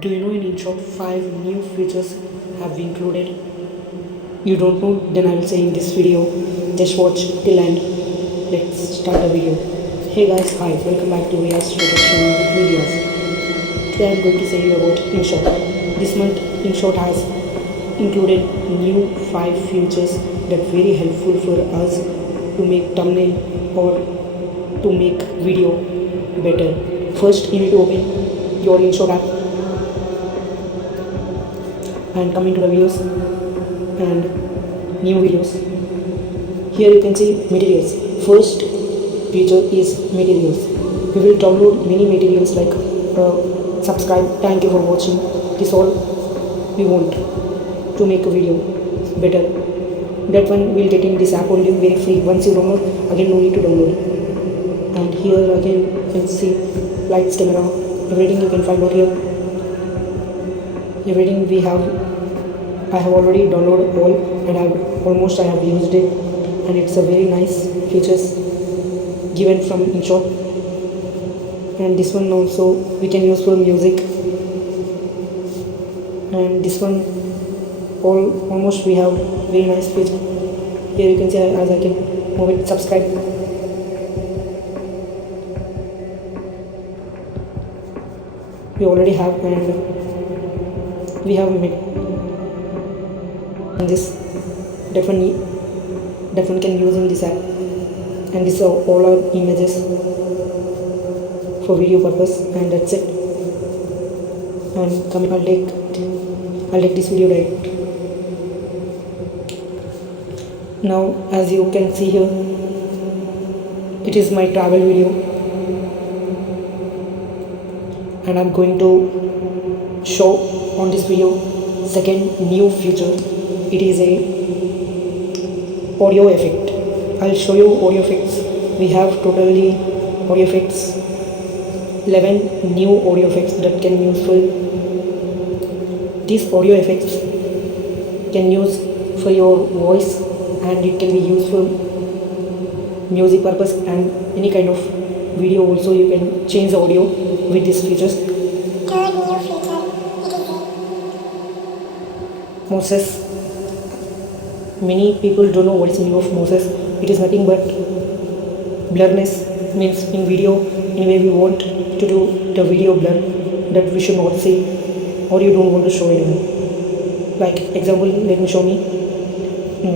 Do you know in Inshort 5 new features have been included? You don't know? Then I will say in this video. Just watch till end. Let's start the video. Hey guys, hi, welcome back to VR's Introduction videos. Today I am going to say you about Inshort. This month Inshort has included new 5 features that are very helpful for us to make thumbnail or to make video better. First you need to open your Inshort app and come into the videos and new videos. Here you can see materials. First feature is materials. We will download many materials like subscribe, thank you for watching. This all we want to make a video better. That one will get in this app only very free. Once you download, again no need to download. And here again you can see lights, camera, everything you can find out here. Everything we have, I have already downloaded all and I have used it, and it's a very nice features given from Inshort. And this one also we can use for music, and this one almost we have very nice feature. Here you can see as I can move it, subscribe. We already have, and we have made this that one can use in this app, and this are all our images for video purpose, and that's it. And come, I'll take this video direct. Now as you can see here, it is my travel video, and I'm going to show on this video second new feature. It is a audio effect. I'll show you audio effects. We have totally audio effects, 11 new audio effects that can be useful. These audio effects can use for your voice, and it can be used for music purpose and any kind of video also. You can change the audio with these features. Third new feature, it is Moses. Many people don't know what is the meaning of Moses. It is nothing but blurriness. Means in video, anyway we want to do the video blur that we should not see, or you don't want to show anyone. Like example, let me show me.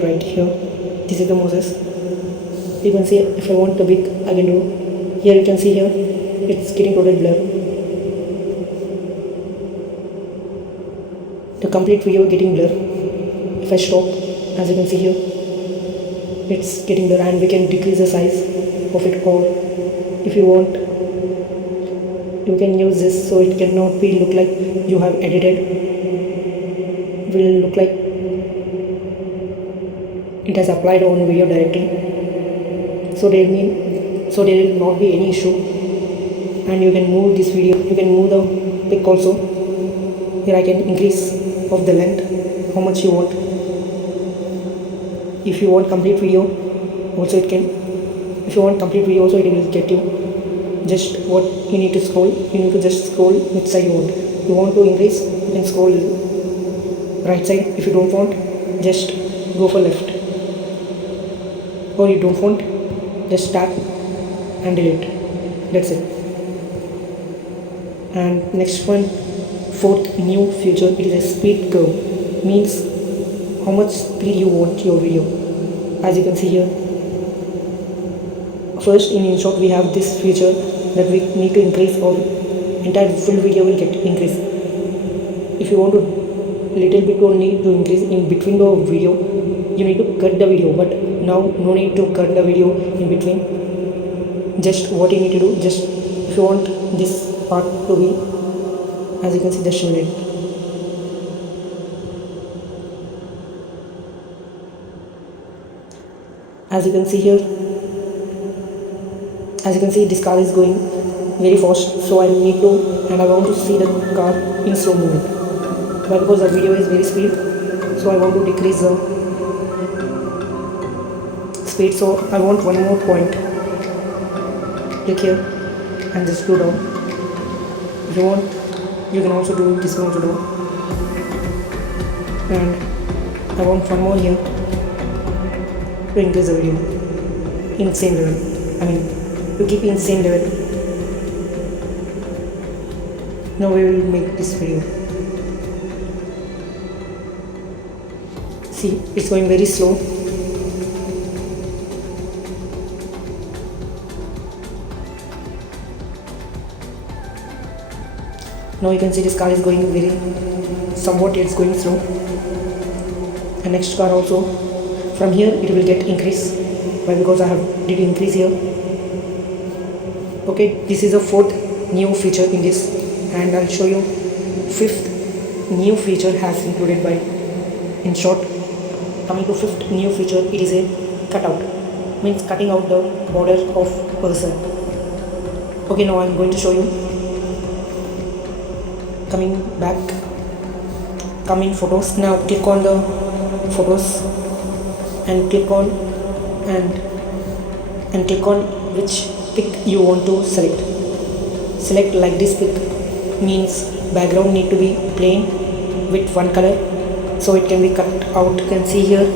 Right here, this is the Moses. You can see if I want the big, I can do. Here you can see here, it's getting totally blur. The complete video getting blur. If I stop, as you can see here, it's getting blur, and we can decrease the size of it, or if you want you can use this so it cannot be look like you have edited. It will look like it has applied on video directly, so there will not be any issue. And you can move this video, you can move the pic also. Here I can increase of the length how much you want. If you want complete video also, it can. If you want complete video also, it will get you. Just what you need to scroll, you need to just scroll which side you want. You want to increase, you can scroll right side. If you don't want, just go for left. Or you don't want, just tap and delete. That's it. And next one, fourth new feature, it is a speed curve. Means how much speed you want your video. As you can see here, first in Inshort we have this feature that we need to increase, or entire full video will get increased. If you want to little bit only to increase in between the video, you need to cut the video, but now no need to cut the video in between. Just what you need to do, just if you want this part to be, as you can see, just show it. As you can see here, as you can see, this car is going very fast, so I need to, and I want to see the car in slow movement, but because the video is very speed, so I want to decrease the speed. So I want one more point. Click here and just go down. If you want You can also do this one also do. And I want one more here to increase the video in same level. I mean, to keep in same level. Now we will make this video. See, it's going very slow. Now you can see this car is going very somewhat, it's going slow. And next car also, from here it will get increase. Why? Because I have did increase here. Okay, this is the fourth new feature in this, and I'll show you fifth new feature has included by Inshort. Coming to fifth new feature, it is a cutout, means cutting out the border of person. Okay, now I'm going to show you. Coming back, come in photos. Now click on the photos and click on and click on which pic you want to select. Select like this pic, means background need to be plain with one color, so it can be cut out. You can see here,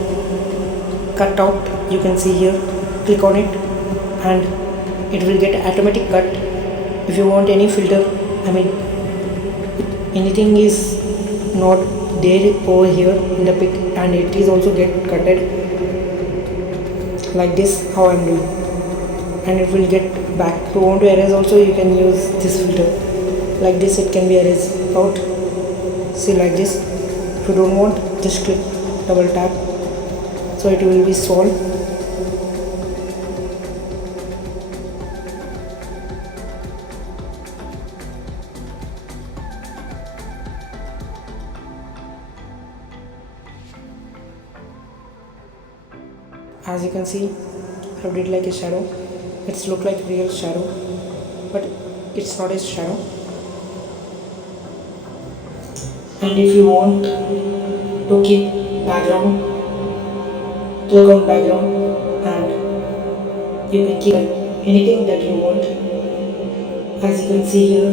cut out. You can see here, click on it and it will get automatic cut. If you want any filter, I mean anything is not there over here in the pic, and it is also get cutted like this, how I'm doing, and it will get back. If you want to erase also, you can use this filter like this, it can be erased out. See, like this. If you don't want, just click double tap, so it will be solved. As you can see, I did like a shadow. It's look like real shadow, but it's not a shadow. And if you want to keep background, click on background and you can keep anything that you want. As you can see here,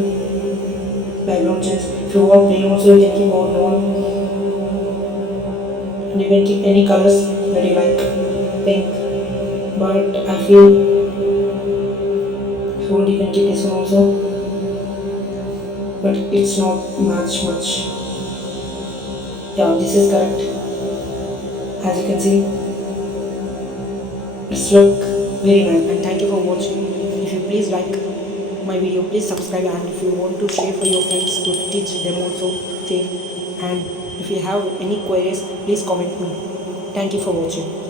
background change. If you want plain also, you can keep on one, and you can keep any colors that you like. Pink, but I feel if you want, you can keep this one also, but it's not much. Yeah, this is correct. As you can see, it's look very nice. And thank you for watching. If you please like my video, please subscribe, and if you want to share for your friends to teach them also there. And if you have any queries, please comment me. Thank you for watching.